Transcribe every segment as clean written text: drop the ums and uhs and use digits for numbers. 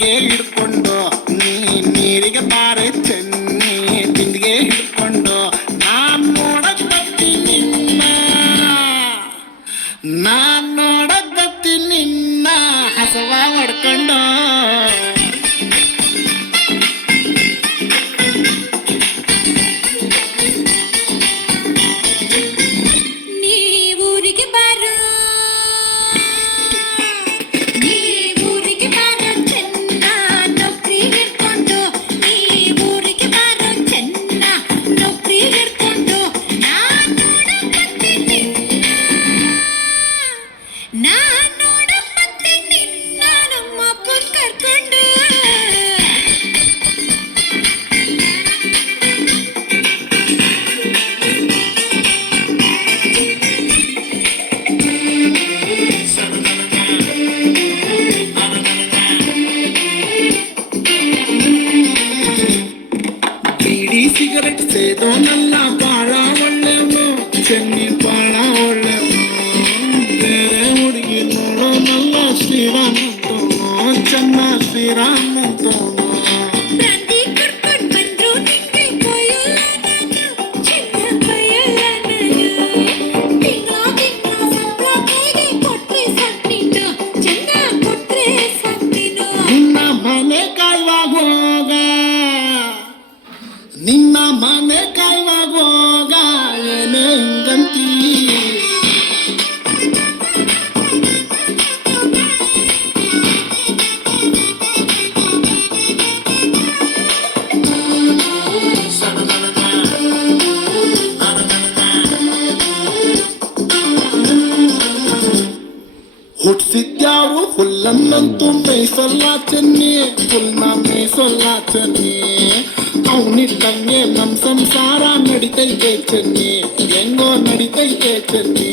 ಬಿಂದಿಗೆ ಹಿಡ್ಕೊಂಡು ನೀರಿಗೆ ಬಾರೆ ಚೆನ್ನಿ ಬಿಂದಿಗೆ ಹಿಡ್ಕೊಂಡು ನಾನ್ ನೋಡಕ್ ಬರ್ತೀನಿ ನಿನ್ನ ಹಸವ ಹೊಡ್ಕೊಂಡು ಸಿಗರೆಟ್ ಸೇದೋನಲ್ಲ ಬಾಳ ಒಳ್ಳೆವನು ಚೆನ್ನಿ ಬಾಳ ಒಳ್ಳೆವನು ಬೇರೆ ಹುಡುಗಿ ನೋಡೋನಲ್ಲ ಶ್ರೀರಾಮಂತವನು ಚೆನ್ನ ಶ್ರೀರಾಮಂತವನು ನಿನ್ನ ಮನೆ ಕಾಯುವಾಗ ಏನೇ ಹಿಂಗಂತೀ ಹುಟ್ಟಿಸಿದ್ಯಾರು ಹುಲ್ಲನ್ನಂತೂ ಮೇಯಿಸಲ್ಲ ಚೆನ್ನಿ ಹುಲ್ನ ಮೇಯಿಸಲ್ಲ ಚೆನ್ನಿ ಅವನಿದ್ದಂಗೆ ನಮ್ ಸಂಸಾರ ನಡಿತೈತೆ ಚೆನ್ನಿ ಹೆಂಗೋ ನಡಿತೈತೆ ಚೆನ್ನಿ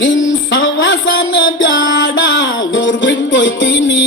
ನಿನ್ ಸಹವಾಸನೆ ಬ್ಯಾಡ ಊರ್ ಬಿಟ್ಟು ಹೋಯ್ತೀನಿ